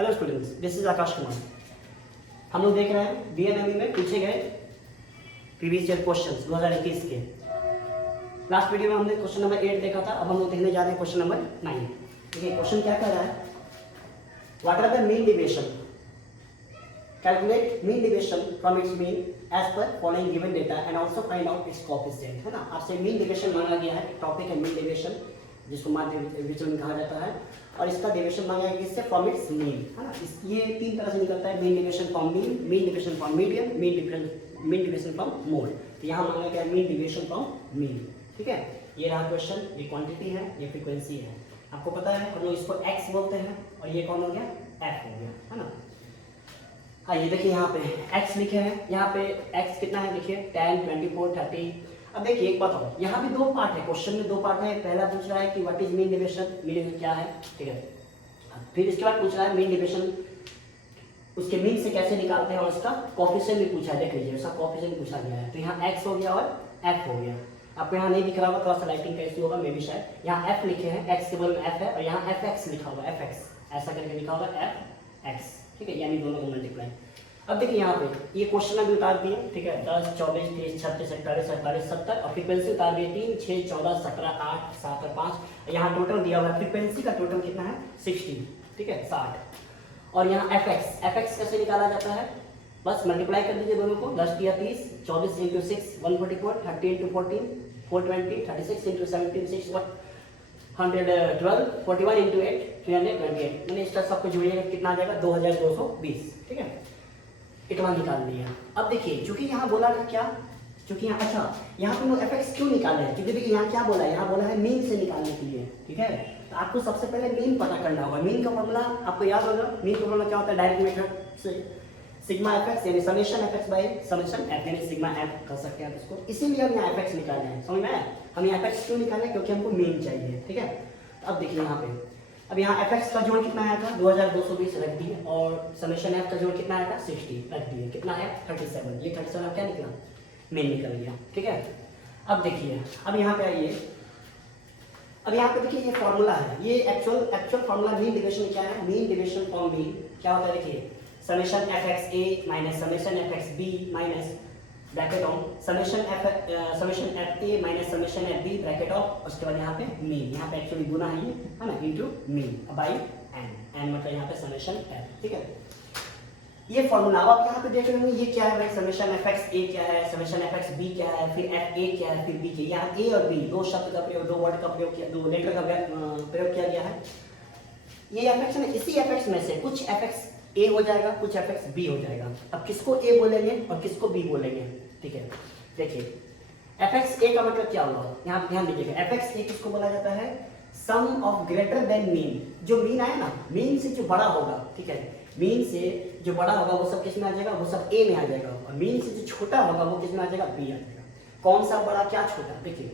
Hello students, this is Akash Kumar. हम लोग देख रहे हैं बीएनएमई में पूछे गए प्रीवियस ईयर क्वेश्चंस 2021 के। लास्ट वीडियो में हमने क्वेश्चन नंबर 8 देखा था। अब हम लोग देखने जा रहे हैं क्वेश्चन नंबर 9। देखिए क्वेश्चन क्या कह रहा है, what are the mean deviation, calculate mean deviation from its mean as per following given data and also find out its coefficient. है ना, आपसे मीन डेविएशन मांगा गया है। टॉपिक है मीन डेविएशन, जिसको माध्य विचलन कहा जाता है, और इसका डेविएशन मांगा है किससे, फ्रॉम इट्स मीन। है ना, ये तीन तरह से निकलता है, mean deviation from mean, mean deviation from median, mean deviation from mode. तो यहाँ मांगा गया मीन डेविएशन फ्रॉम मीन। ठीक है, ये रहा क्वेश्चन। ये क्वांटिटी है, ये फ्रीक्वेंसी है। आपको पता है हम लोग इसको x बोलते हैं, और ये कौन हो गया, f हो गया। है ना, हाँ ये देखिए यहाँ पे x लिखे हैं। यहाँ पे x कितना है, देखिए 10, 24, 30। अब देखिए एक बात और, यहाँ भी दो पार्ट है, क्वेश्चन में दो पार्ट है। पहला पूछ रहा है कि what is mean deviation, mean क्या है, ठीक है। फिर इसके बाद पूछ रहा है मीन डेविएशन, उसके मीन से कैसे निकालते हैं, और उसका कोएफिशिएंट भी पूछा है। देख लीजिए उसका कोएफिशिएंट पूछा गया है। तो यहाँ x हो गया और f हो गया। आपको यहाँ नहीं दिख रहा होगा, थोड़ा सा लाइटिंग का इशू होगा, मे भी शायद। यहाँ f लिखे हैं, x के बगल में f है, और यहाँ fx लिखा होगा, fx ऐसा करके लिखा होगा fx, ठीक है, यानी दोनों को मल्टीप्लाई। अब देखिए यहाँ पे ये क्वेश्चन अभी उतार दिए, ठीक है, 10, 24, 30, 36, 48, 48, 70, और फ्रीक्वेंसी उतार दिए 3, 6, 14, 17, 8, 7 और 5। यहाँ टोटल दिया हुआ है, फ्रीक्वेंसी का टोटल कितना है, 60, ठीक है, 60। और यहाँ fx कैसे निकाला जाता है, बस मल्टीप्लाई कर दीजिए दोनों को, 10 या 30, 24 इंटू 6 144, 30 इंटू 14 420, 36 इंटू 17 6 112, 41 इंटू 8 328। मैंने इसका सबको जोड़िएगा कितना आ जाएगा, 2220। ठीक है, इतना निकाल लिया। अब देखिए चूंकि यहाँ बोला था क्या, चूंकि यहाँ अच्छा यहाँ पे लोग fx क्यों निकाले हैं, क्योंकि देखिए यहाँ क्या बोला है, यहाँ बोला है मीन से निकालने के लिए। ठीक है, तो आपको सबसे पहले मीन पता करना होगा। मीन का फॉर्मूला आपको याद होगा, मीन का फॉर्मूला क्या होता है, डायरेक्ट मेथड से सिग्मा fx यानी summation fx by summation f यानी सिग्मा f कर सकते हैं आप इसको। इसीलिए हम यहाँ fx निकाले हैं, समझ में आया। हम यहाँ fx क्यों निकाले, क्योंकि हमको मीन चाहिए। ठीक है, अब देखिए यहाँ पे, अब यहाँ fx का जोड़ कितना आया था, 2220 रख दिए, और समेशन f का जोड़ कितना आया था, 60 रख दिए, कितना है 37। ये 37 अब क्या निकला, मीन निकल गया। ठीक है, अब देखिए, अब यहाँ पे आइए, अब यहाँ पे देखिए ये फॉर्मूला है, ये एक्चुअल फॉर्मूला मीन डेविएशन क्या है, मीन डेविएशन फ्रॉम मीन क्या होता है, देखिए summation fxa minus summation fxb minus bracket on summation fa minus summation fb bracket of, उसके बाद यहाँ पे मीन, यहाँ पे एक्चुअली गुना है ये, है ना, इनटू मीन बाय n मतलब यहाँ पे समेशन f। ठीक है, ये फॉर्मूला। अब आप यहाँ पे देख रहे होंगे ये क्या है भाई, समेशन fxa क्या है, समेशन fxb क्या है, फिर fa क्या है, फिर b क्या है। यहाँ a और b दो शब्द का प्रयोग, दो वर्ड का प्रयोग किया, दो लेटर का प्रयोग किया गया है। ये fx है, इसी fx में से कुछ fx a हो जाएगा, कुछ fx b हो जाएगा। अब किसको a बोलेंगे और किसको b बोलेंगे, ठीक है। देखिए fx a का मतलब क्या होगा, यहाँ ध्यान दीजिएगा, fx a किसको बोला जाता है, सम ऑफ ग्रेटर देन मीन। जो मीन आया ना, मीन से जो बड़ा होगा, ठीक है, मीन से जो बड़ा होगा वो सब किस में आ जाएगा, वो सब a में आ जाएगा, और मीन से जो छोटा होगा वो किस में आ जाएगा, b आ जाएगा। कौन सा बड़ा क्या छोटा, देखिए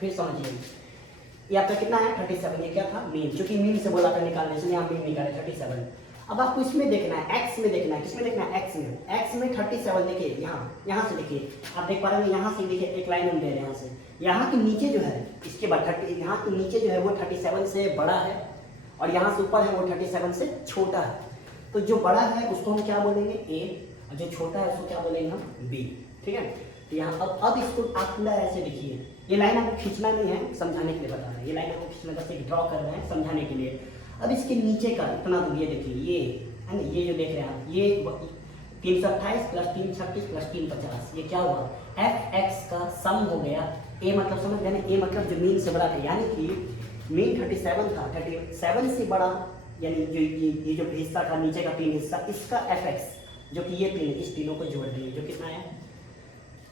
फिर समझिए। ये आपका कितना है 37, ये क्या था मीन, चूंकि मीन से बोला था निकालने, इसलिए हम मीन निकाले 37। अब आपको इसमें देखना है, x में देखना है, किसमें देखना है, x में 37। देखिए यहाँ से देखिए, आप देख पा रहे हैं, यहाँ से देखिए एक लाइन हम दे रहे हैं, यहाँ से यहाँ के नीचे जो है, इसके बाद 30, यहाँ के नीचे जो है वो 37 से बड़ा है, और यहाँ से ऊपर है वो 37 से छोटा है। तो जो बड़ा है उसको हम क्या बोलेंगे, a, और जो छोटा है उसको क्या बोलेंगे हम, b। ठीक है, तो यहाँ अब इसको आप पूरा ऐसे लिखिए। ये लाइन आपको खींचना नहीं है, समझाने के लिए बता रहे हैं, ये लाइन आपको खींचना बस एक ड्रॉ कर रहे हैं समझाने के लिए। अब इसके नीचे का इतना दूर, ये देखिए, ये है ना, ये जो देख रहे हैं आप, ये 328 प्लस 336 प्लस 350, ये क्या हुआ, fx का सम हो गया। a मतलब समझ गए ना, a मतलब जो मीन से बड़ा था, यानी कि मीन 37 था, 37 से बड़ा, यानी जो ये जो हिस्सा था नीचे का 3 हिस्सा, इसका fx जो कि ये 3, इस तीनों को जोड़ देंगे, जो कितना है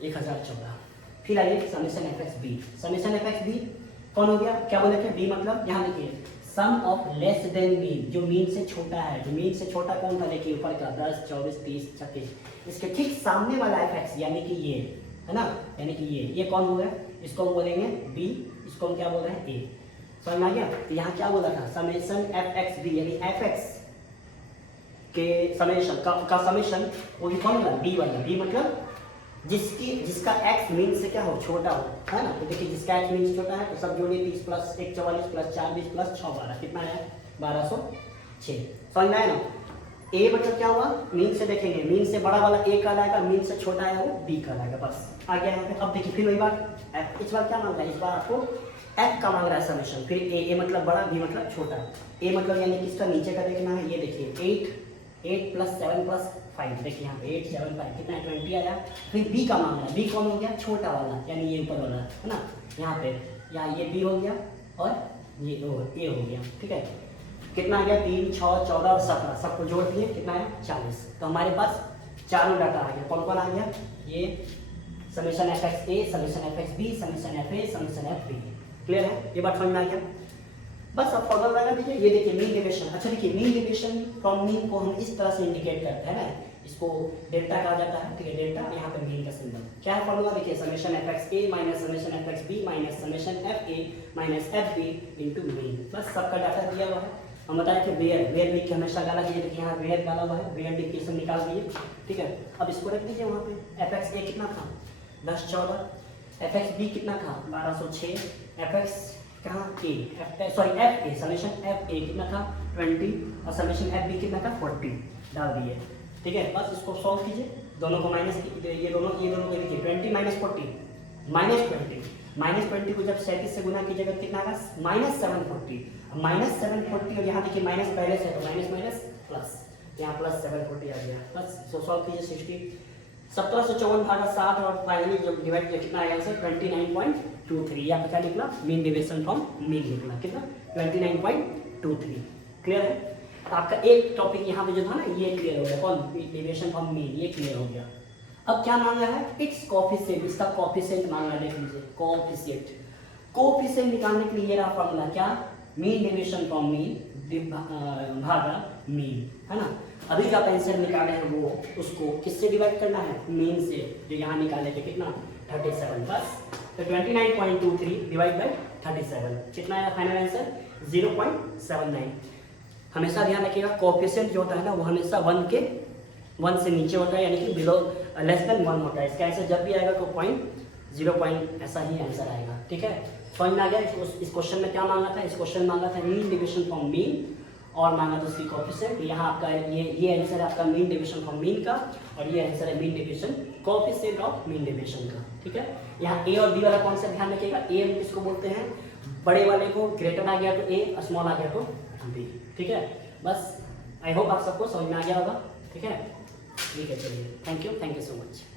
1014। फिर आइए समेशन fxb, समेशन fxb कौन हो गया, क्या बोले थे, b मतलब यहाँ देखिए सम ऑफ लेस देन मीन, जो मीन से छोटा है। जो मीन से छोटा कौन था, देखिए ऊपर का 10, 24, 30, 36, इसके ठीक सामने वाला fx यानी कि ये है ना, यानी कि ये कौन हो गया, इसको हम बोलेंगे b, इसको हम क्या बोल रहे हैं a। समझ में आ गया। तो यहाँ क्या बोला था, समेशन fxb यानी fx के समेशन का समेशन, वो भी कौन वाला, b वाला। b मतलब जिसका x मीन से क्या हो, छोटा हो, है ना। तो देखिए जिसका x मीन से छोटा है, तो सब जोड़िए, 30 प्लस 1 44 प्लस 4 20 प्लस 6 12, कितना है 1206। समझ में आया ना। ए मतलब क्या हुआ, मीन से देखेंगे, मीन से बड़ा वाला ए कहलाएगा, मीन से छोटा है वो बी कहलाएगा, बस आ गया यहाँ पे। अब देखिए फिर वही बात, इस बार क्या मांग रहा है, इस बार आपको एफ का मांग रहा है समीशन, फिर ए मतलब बड़ा, बी मतलब छोटा। ए मतलब यानी कि इसका नीचे का देखना है, ये देखिए 8 प्लस 7 प्लस 5, देखिए यहाँ पे 8 7 5 कितना 20 आया। फिर बी का मांग रहा है, बी कौन हो गया, छोटा वाला, यानी ये ऊपर वाला है ना, यहाँ पे यहाँ ये बी हो गया और ये ए हो गया, ठीक है। कितना आ गया, 3 6 14 और 17, सबको जोड़ दिए कितना है 40। तो हमारे पास चारों डाटा आ गया, कौन कौन आ गया, ये summation F X A, summation F X B, summation F A, summation F B. Clear है, ये बात समझ में आ गया। बस अब फॉर्मूला लगा दीजिए, ये देखिए मीन डेविएशन। अच्छा देखिए मीन डेविएशन फ्रॉम मीन को हम इस तरह से इंडिकेट करते हैं ना, इसको डेल्टा कहा जाता है, ठीक है, डेल्टा, यहाँ पे मीन का सिंबल क्या है, फॉर्मूला देखिए, summation F X A minus summation F X B minus summation F A minus F B into mean. बस सबका डाटा दिया हुआ है। हम बताएं कि वेयर लिख के हमेशा डाला कीजिए, देखिए यहाँ वेयर डाला हुआ है, वेयर लिख के इसमें निकाल दिए, ठीक है। अब इसको रख दीजिए वहाँ पे, एफ एक्स ए कितना था 10 14, एफ एक्स बी कितना था 1206, एफ एक्स कहाँ ए, sorry F A, summation F A कितना था 20 और समेशन एफ बी कितना था 40 डाल दिए, ठीक है। बस इसको सॉल्व कीजिए, दोनों को माइनस, ये दोनों को देखिए 20 माइनस 40 माइनस 20 को जब 37 से गुना कीजिएगा कितना आएगा -740 और यहाँ देखिए माइनस पहले से, तो माइनस माइनस प्लस, यहाँ प्लस 740 आ गया। बस इसको सॉल्व कीजिए, 1754/60 और फाइनली जब डिवाइड किया कितना आया आंसर 29.23। यहाँ पे क्या निकला, मीन डेविएशन फ्रॉम मीन निकला, कितना 29.23। क्लियर है, तो आपका एक टॉपिक यहाँ पे जो था ना ये क्लियर हो गया, कौन, डेविएशन फ्रॉम मीन, ये क्लियर हो गया। अब क्या मांगा है, इट्स कोएफिशिएंट, इसका कोएफिशिएंट मांगा, देख लीजिए कोएफिशिएंट निकालने के लिए ये रहा फॉर्मूला, क्या, मीन डेविएशन फ्रॉम मीन भागा मीन, है ना। अभी जो आप आंसर निकाले हैं वो उसको किससे डिवाइड करना है, मीन से, जो यहाँ निकाले थे कितना 37, बस। तो 29.23 डिवाइड बाई 37 कितना है फाइनल आंसर 0.79। हमेशा ध्यान रखिएगा कोएफिशिएंट जो होता है ना वो हमेशा 1 से नीचे होता है, यानी कि बिलो लेस देन 1 होता है। इसका आंसर जब भी आएगा तो 0 ऐसा ही आंसर आएगा, ठीक है। समझ में आ गया। इस क्वेश्चन में क्या मांगा था, इस क्वेश्चन मांगा था मीन डिविजन फ्रॉम मीन और मांगा था उसकी कोएफिशिएंट। यहाँ आपका ये आंसर है आपका मीन डिविजन फ्रॉम मीन का और ये आंसर है mean division coefficient of mean division का, ठीक है। यहाँ ए और बी वाला कॉन्सेप्ट ध्यान रखिएगा। ए हम किसको बोलते हैं, बड़े वाले को, ग्रेटर आ गया तो ए, स्मॉल आ गया तो बी, ठीक है। बस आई होप आप सबको समझ में आ गया होगा, ठीक है। ठीक है, चलिए, थैंक यू सो मच।